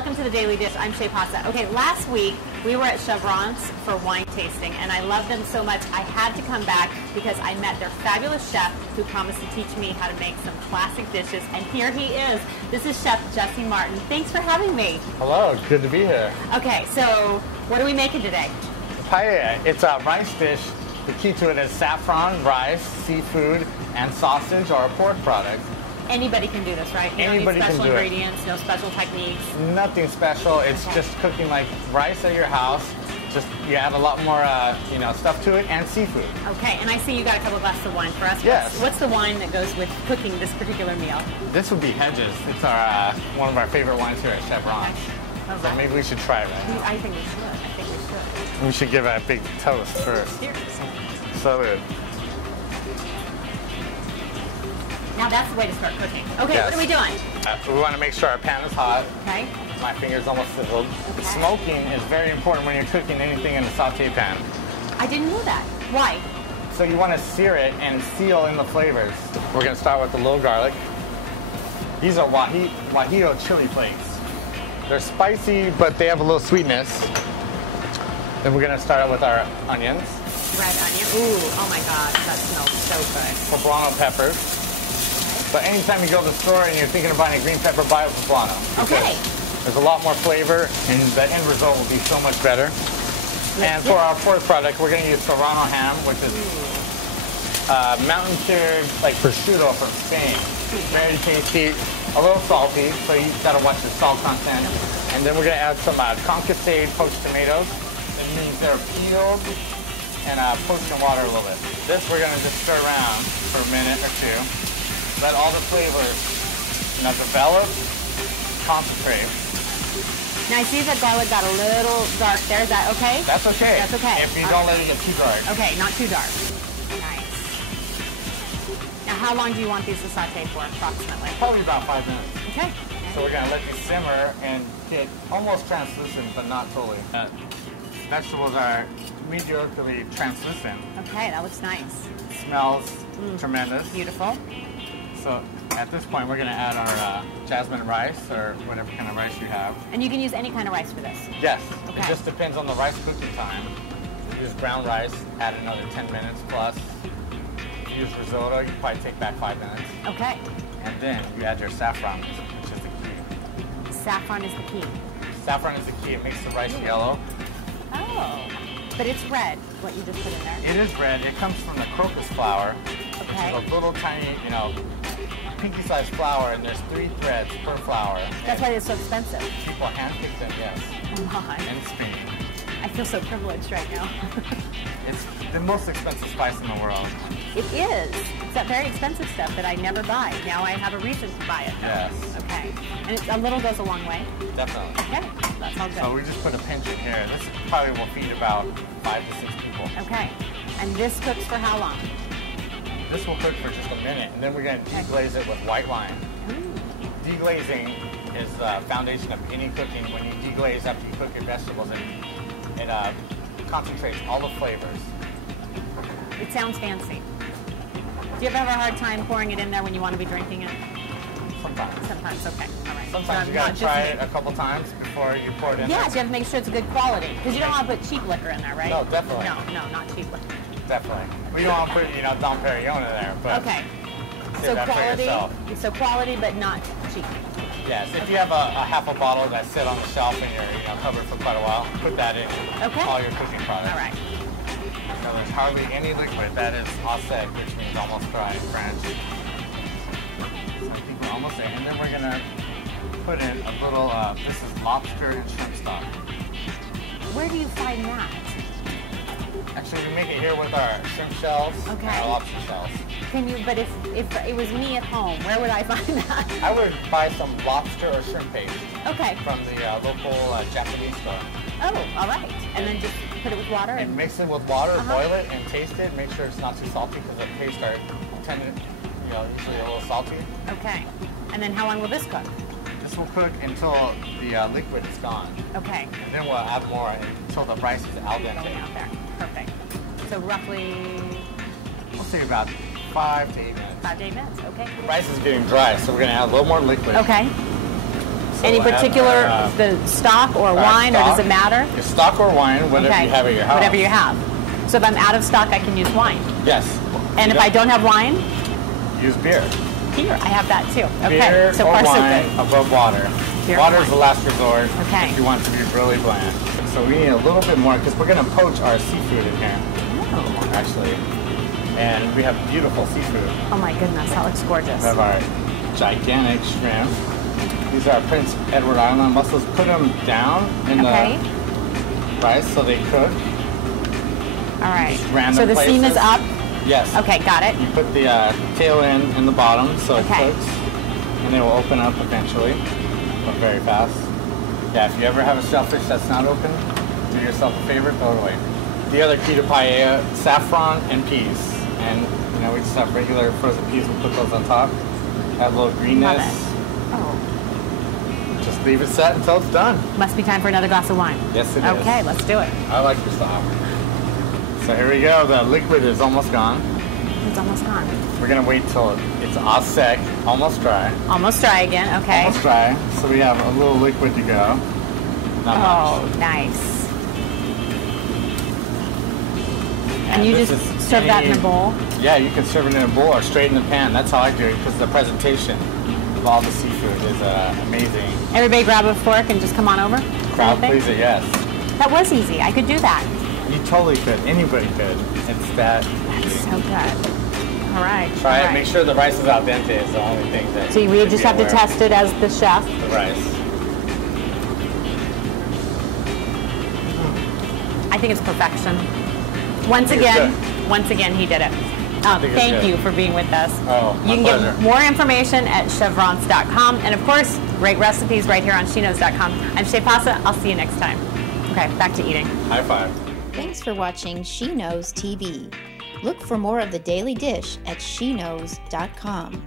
welcome to the Daily Dish. I'm Shay Pausa. Okay, last week we were at Cheuvronts for wine tasting, and I love them so much I had to come back because I met their fabulous chef who promised to teach me how to make some classic dishes, and here he is. This is Chef Jesse Martin. Thanks for having me. Hello, good to be here. Okay, so what are we making today? Paella, it's a rice dish. The key to it is saffron, rice, seafood, and sausage or a pork product. Anybody can do this, right? You Anybody don't need can special do ingredients, no special techniques. Nothing special. It's just cooking like rice at your house. Just you add a lot more, stuff to it and seafood. Okay, and I see you got a couple glasses of wine for us. Yes. What's the wine that goes with cooking this particular meal? This would be Hedges. It's our one of our favorite wines here at Cheuvronts. Okay. So maybe we should try it right now. I think we should. We should give it a big toast first. Seriously. Salud. Now that's the way to start cooking. Okay, Yes. What are we doing? We want to make sure our pan is hot. Okay. My finger's almost sizzled. Okay. Smoking is very important when you're cooking anything in a saute pan. I didn't know that. Why? So you want to sear it and seal in the flavors. We're going to start with the little garlic. These are Guajillo chili flakes. They're spicy, but they have a little sweetness. Then we're going to start out with our onions. Red onion. Ooh, oh my God, that smells so good. Poblano peppers. But anytime you go to the store and you're thinking of buying a green pepper, buy a poblano. Okay. There's a lot more flavor, and the end result will be so much better. And for our pork product, we're going to use Serrano ham, which is mountain cured, like prosciutto from Spain. Very tasty, a little salty, so you got to watch the salt content. And then we're going to add some concassade poached tomatoes. That means they're peeled and poached in water a little bit. This we're going to just stir around for a minute or two. Let all the flavors develop, concentrate. Now I see that garlic got a little dark there. Is that okay? That's okay. That's okay. If you don't let it get too dark. Okay, not too dark. Nice. Now how long do you want these to saute for approximately? Probably about 5 minutes. Okay. So we're going to let these simmer and get almost translucent, but not totally. Vegetables are mediocrely translucent. Okay, that looks nice. Smells tremendous. Beautiful. So at this point, we're going to add our jasmine rice or whatever kind of rice you have. And you can use any kind of rice for this? Yes. Okay. It just depends on the rice cooking time. Use brown rice, add another 10 minutes plus. Use risotto, you can probably take back 5 minutes. Okay. And then you add your saffron, which is the key. Saffron is the key. Saffron is the key. It makes the rice yellow. Oh. But it's red, what you just put in there. It is red. It comes from the crocus flower. Okay. Which is a little tiny, pinky-sized flower, and there's 3 threads per flower. That's why it's so expensive. People handpick them, yes. Oh my. In Spain. I feel so privileged right now. It's the most expensive spice in the world. It is. It's that very expensive stuff that I never buy. Now I have a reason to buy it. Yes. Okay. And a little goes a long way. Definitely. Okay. That's all good. So we just put a pinch in here. This probably will feed about 5 to 6 people. Okay. And this cooks for how long? This will cook for just a minute, and then we're going to deglaze it with white wine. Deglazing is the foundation of any cooking. When you deglaze after you cook your vegetables, it concentrates all the flavors. It sounds fancy. Do you ever have a hard time pouring it in there when you want to be drinking it? Sometimes. Sometimes, okay. All right. Sometimes you got to try it a couple times before you pour it in. Yeah, you have to make sure it's a good quality. Because you don't want to put cheap liquor in there, right? No, definitely. No, not cheap liquor. Definitely. We don't want to put, Dom Perignon in there, but okay. So quality, but not cheap. Yes. If you have a half a bottle that sit on the shelf and you're covered for quite a while, put that in all your cooking products. All right. So there's hardly any liquid. That is au sec, which means almost dry in French. So I think we're almost there. And then we're going to put in a little, this is lobster and shrimp stock. Where do you find that? Actually, we make it here with our shrimp shells and our lobster shells. Can you, but if it was me at home, where would I find that? I would buy some lobster or shrimp paste. Okay. From the local Japanese store. Oh, all right. And then just put it with water? And mix it with water, boil it, and taste it. Make sure it's not too salty because the paste are usually a little salty. Okay. And then how long will this cook? This will cook until the liquid is gone. Okay. And then we'll add more until the rice is al dente. Going out there. Perfect. So roughly? We'll say about 5 to 8 minutes. 5 to 8 minutes, okay. The rice is getting dry, so we're going to add a little more liquid. Okay. So Any we'll add particular, our, the stock or wine, or does it matter? It's stock or wine, whatever you have at your house. Whatever you have. So if I'm out of stock, I can use wine. Yes. And if I don't have wine? Use beer. Beer, I have that too. Okay, beer so or far wine so good. above water. Beer Water is the last resort if you want it to be really bland. So we need a little bit more because we're going to poach our seafood in here. Oh. Actually. And we have beautiful seafood. Oh my goodness, that looks gorgeous. We have our gigantic shrimp. These are our Prince Edward Island mussels. Put them down in the rice so they cook. All right. Random so the places. seam is up? Yes. Okay, got it. You put the tail in the bottom so it cooks. And it will open up eventually, but very fast. Yeah, if you ever have a shellfish that's not open, do yourself a favor, throw it away. The other key to paella, saffron and peas. And you know, we just have regular frozen peas, we'll put those on top. Add a little greenness. Love it. Oh. Just leave it set until it's done. Must be time for another glass of wine. Yes, it is. Okay, let's do it. I like this style. So here we go, the liquid is almost gone. It's almost gone. We're gonna wait till it's all sec, almost dry. Almost dry again, okay. Almost dry, so we have a little liquid to go. Not much. Nice. And you just serve that in a bowl? Yeah, you can serve it in a bowl or straight in the pan. That's how I do it because the presentation of all the seafood is amazing. Everybody grab a fork and just come on over? Crowd pleaser, yes. That was easy. I could do that. You totally could. Anybody could. It's that easy. So good. All right. Try it. Make sure the rice is al dente. Is the only thing that. So we just have to test it as the chef. The rice. I think it's perfection. Once again, he did it. Thank you for being with us. Oh, my You can pleasure. get more information at cheuvronts.com, and of course, great recipes right here on sheknows.com. I'm Shay Pausa. I'll see you next time. Okay, back to eating. High five. Thanks for watching She Knows TV. Look for more of the Daily Dish at sheknows.com.